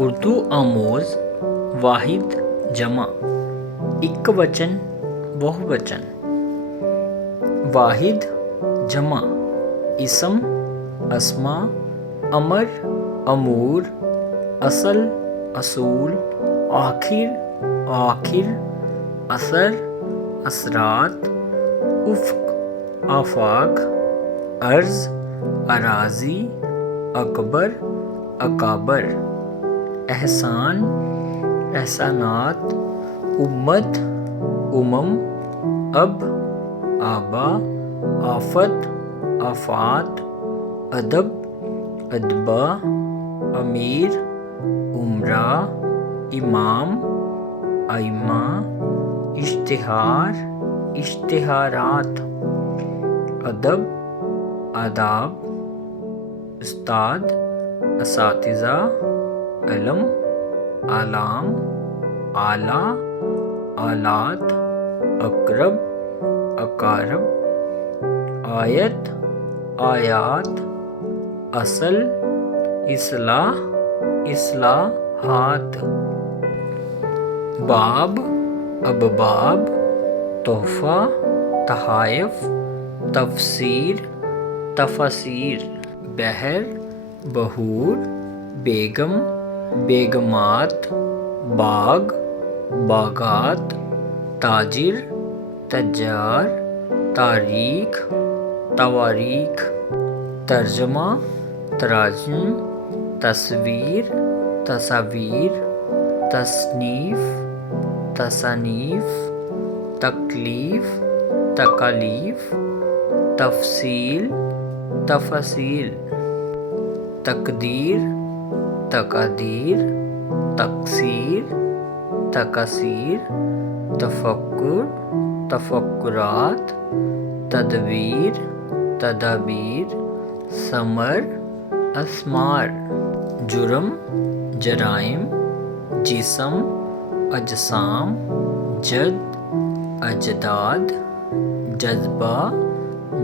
اردو آموز واحد جمع ایک وچن بہو وچن واحد جمع اسم اسما امر امور اصل اصول آخر آخر اثر اثرات افق آفاق عرض اراضی اکبر اکابر احسان احسانات امت اب آبا آفت آفات ادب ادبا امیر امرا امام ائمہ اشتہار اشتہارات ادب آداب استاد اساتذہ علم اعلام اعلیٰ آلات اقرب اقارب آیت آیات اصل اصلاح اصلاحات باب ابواب تحفہ تحائف تفسیر تفاسیر بحر بحور بیگم بیگمات باغ باغات تاجر تجار تاریخ تواریخ ترجمہ تراجم تصویر تصاویر تصنیف تصانیف تکلیف تکالیف تفصیل تفاصیل تقدیر تقادیر تقصیر تکاثیر تفکر تفکرات تدبیر تدابیر ثمر اسمار جرم جرائم جسم اجسام جد اجداد جذبہ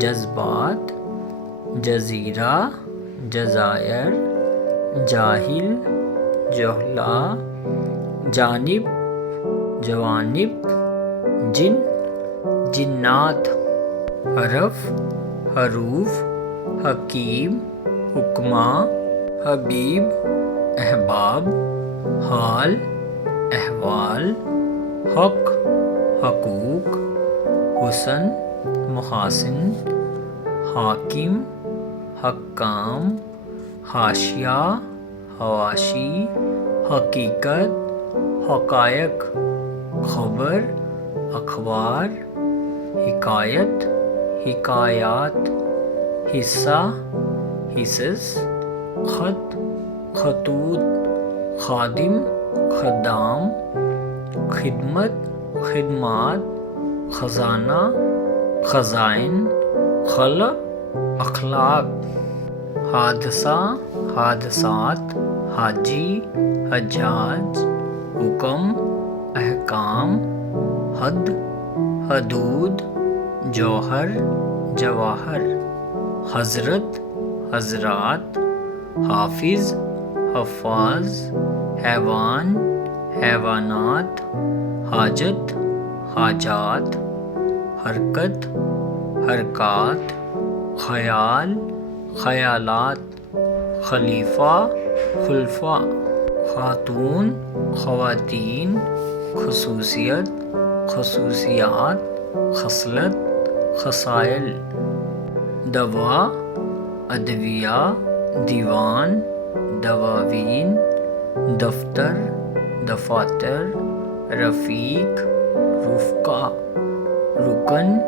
جذبات جزیرہ جزائر جاہل جہلا جانب جوانب جن جنات حرف حروف حکیم حکمہ حبیب احباب حال احوال حق حقوق حسن محاسن حاکم حکام حاشیہ حواشی حقیقت حقائق خبر اخبار حکایت حکایات حصہ حصص خط خطوط خادم خدام خدمت خدمات خزانہ خزائن خلق اخلاق حادثہ حادثات حاجی حجاج حکم احکام حد حدود جوہر جواہر حضرت حضرات حافظ حفاظ حیوان حیوانات حاجت حاجات حرکت حرکات خیال خیالات خلیفہ خلفاء خاتون خواتین خصوصیت خصوصیات خصلت خصائل دوا ادویہ دیوان دواوین دفتر دفاتر رفیق رفقا رکن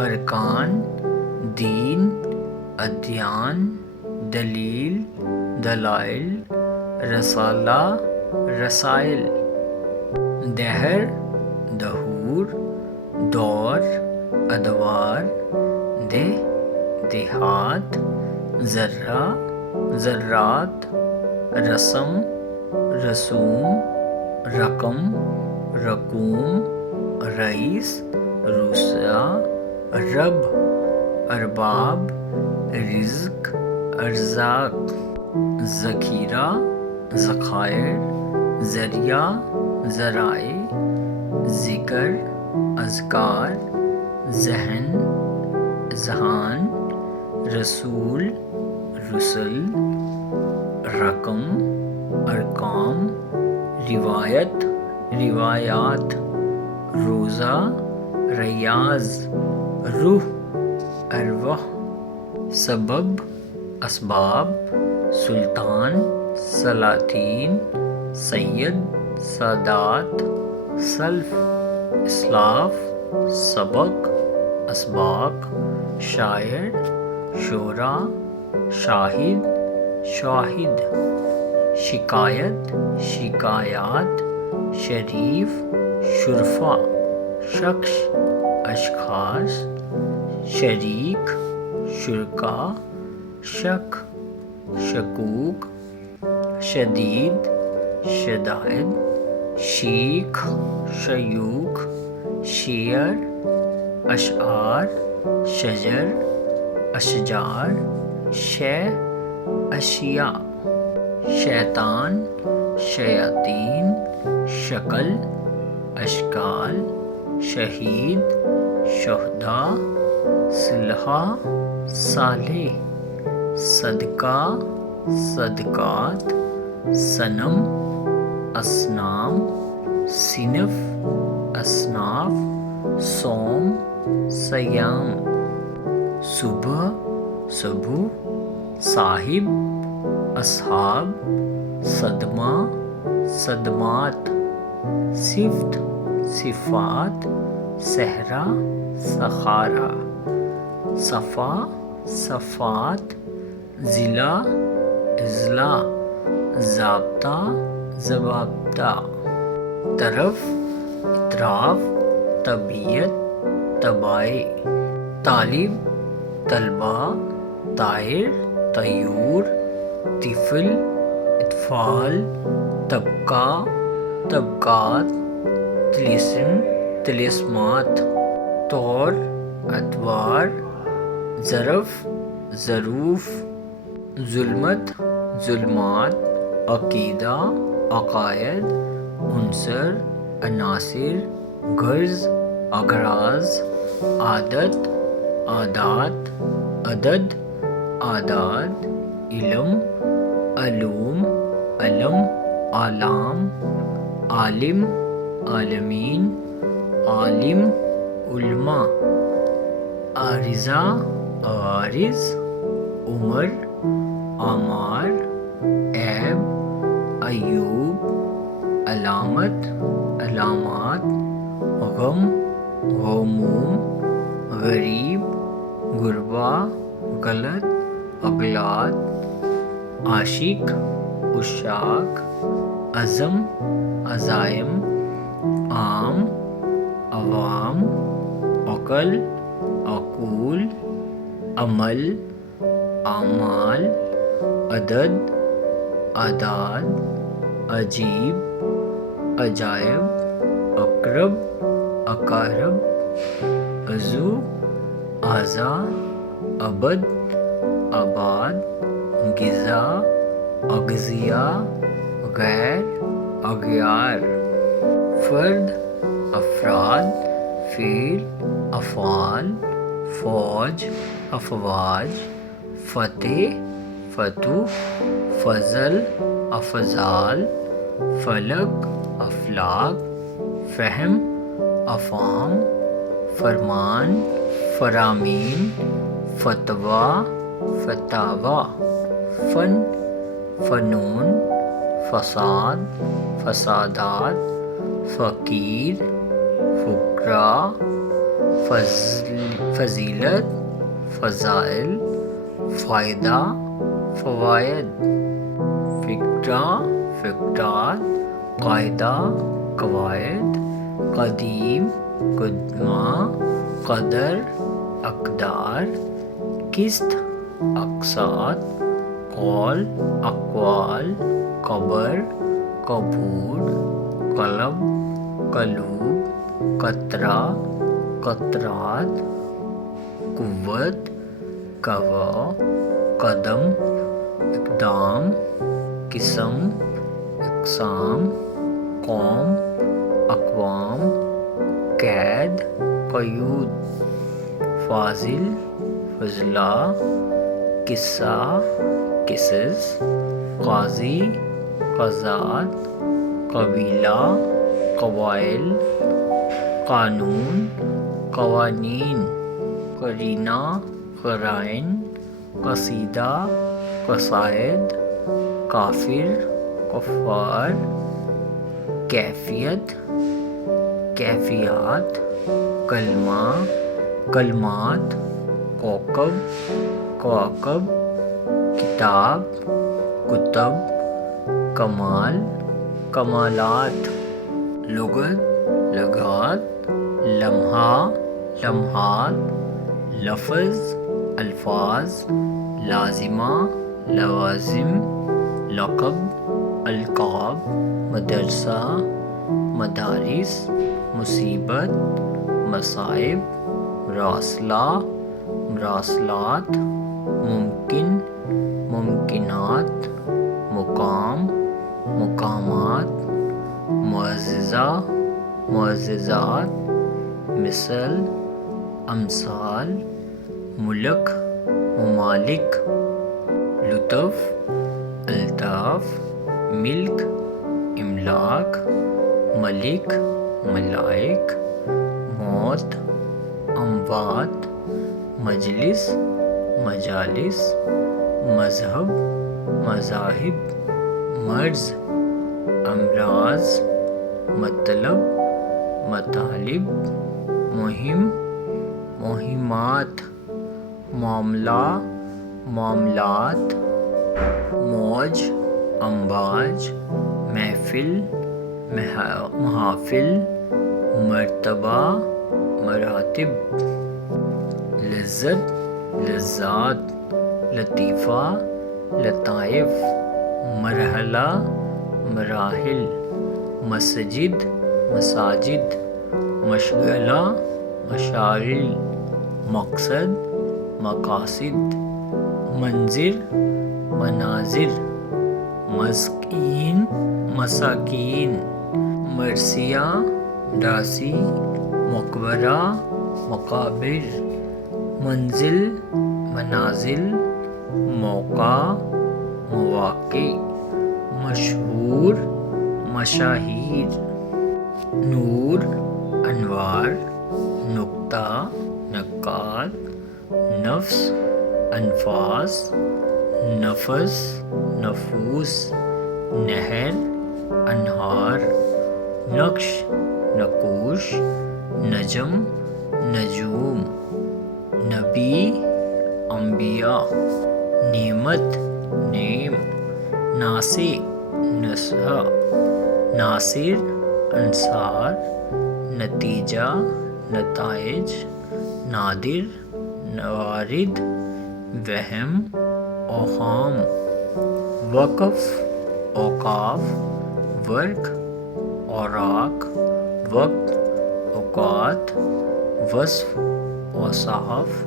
ارکان دین ادیان دلیل دلائل رسالہ رسائل دہر دہور دور ادوار دیہات ذرہ ذرات رسم رسوم رقم رقوم رئیس روسا رب ارباب رزق ارزاق ذخیرہ ذخائر، ذریعہ، ذرائع، ذکر، اذکار، ذہن، اذہان، رسول، رسل، رقم، ارقام، روایت، روایات، روزہ، ریاض، روح، ارواح، سبب، اسباب، سلطان، سلاطین، سید، سادات، سلف، اسلاف، سبق، اسباق، شاعر، شعرا، شاہد، شاہد، شکایت، شکایات، شریف، شرفا، شخص، اشخاص، شریک، شرکا، شک، شکوک، شدید، شدائد، شیخ، شیوخ، شیعر، اشعار، شجر، اشجار، شے، اشیاء، شیطان، شیاطین، شکل، اشکال، شہید، شہداء، صلحہ، صالح، صدقہ، صدقات، صنم، اصنام، صنف، اصناف، صوم، صیام، صبح، صبح، صاحب، اصحاب، صدمہ، صدمات، صفت، صفات، صحرا، صحارا، صفا، صفات، ضلع، اضلاع، ضابطہ، ضوابطہ، طرف، اطراف، طبیعت، طبائع، طالب، طلبہ، طائر، طیور، طفل، اطفال، طبقہ، طبقات، طلسم، طلسمات، طور، اتوار، ظرف، ظروف، ظلمت، ظلمات، عقیدہ، عقائد، عنصر، عناصر، غرض، اغراض، عادت، عادات، عدد، اعداد، علم، علوم، علم، اعلام، عالم، عالمین، عالم، علماء، عارضہ، عوارض، عمر، اعمار، عیب، ایوب، علامت، علامات، غم، غموم، غریب، غربا، غلط، اغلاط، عاشق، عشاق، عزم، عزائم، عام، عوام، عقل، عقول، عمل، اعمال، عدد، اعداد، عجیب، عجائب، اقرب، اقارب، عضو، اعضاء، ابد، آباد، غذا، اغذیہ، غیر، اغیار، فرد، افراد، فعل، افعال، فوج، افواج، فتح، فتوح، فضل، افضال، فلک، افلاک، فہم، افہام، فرمان، فرامین، فتویٰ، فتاویٰ، فن، فنون، فساد، فسادات، فقیر، فقراء، فضیلت، فضائل، فائدہ، فوائد، فکرہ، فکرات، قاعدہ، قواعد، قدیم، قدمہ، قدر، اقدار، قسط، اقساط، قول، اقوال، قبر، قبور، قلب، قلوب، قطرہ، قطرات، قوت، قوا، قدم، اقدام، قسم، اقسام قوم اقوام قید قیود فاضل فضلا قصہ قصص قاضی قضات قبیلہ قبائل قانون قوانین قرینہ قرائن قصیدہ قصائد کافر کفار کیفیت کیفیات کلمہ کلمات کوکب کواکب کتاب کتب کمال کمالات لغت لغات لمحہ لمحات لفظ الفاظ لازمہ لوازم لقب القاب مدرسہ مدارس مصیبت مصائب مراسلہ مراسلات ممکن ممکنات مقام مقامات معززہ معززات مثل امثال ملک ممالک لطف الطاف ملک املاک ملک ملائک موت اموات مجلس مجالس مذہب مذاہب مرض امراض مطلب مطالب مہم مہمات معاملہ معاملات موج امواج محفل محافل مرتبہ مراتب لذت لذات لطیفہ لطائف مرحلہ مراحل مسجد مساجد مشغلہ مشاغل مقصد مقاصد منظر مناظر مسکین مساکین مرثیہ ڈاسی مقبرہ مقابر منزل منازل موقع مواقع مشہور مشاہیر نور انوار نقطہ نقاط نفس انفاس نفس نفوس نہر انہار نقش نقوش نجم نجوم نبی انبیاء نعمت نعم ناصر نصح ناصر انصار نتیجہ نتائج نادر نوارد وہم اوہام وقف اوقاف ورق اوراق وقت اوقات وصف اوصاف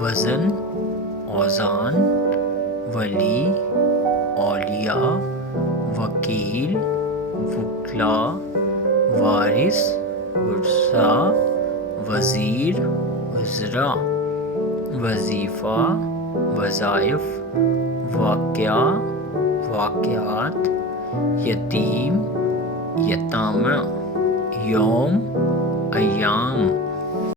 وزن اوزان ولی اولیاء وکیل وکلاء وارث ورثاء وزیر وزراء وظیفہ وظائف واقعہ واقعات یتیم یتامہ یوم ایام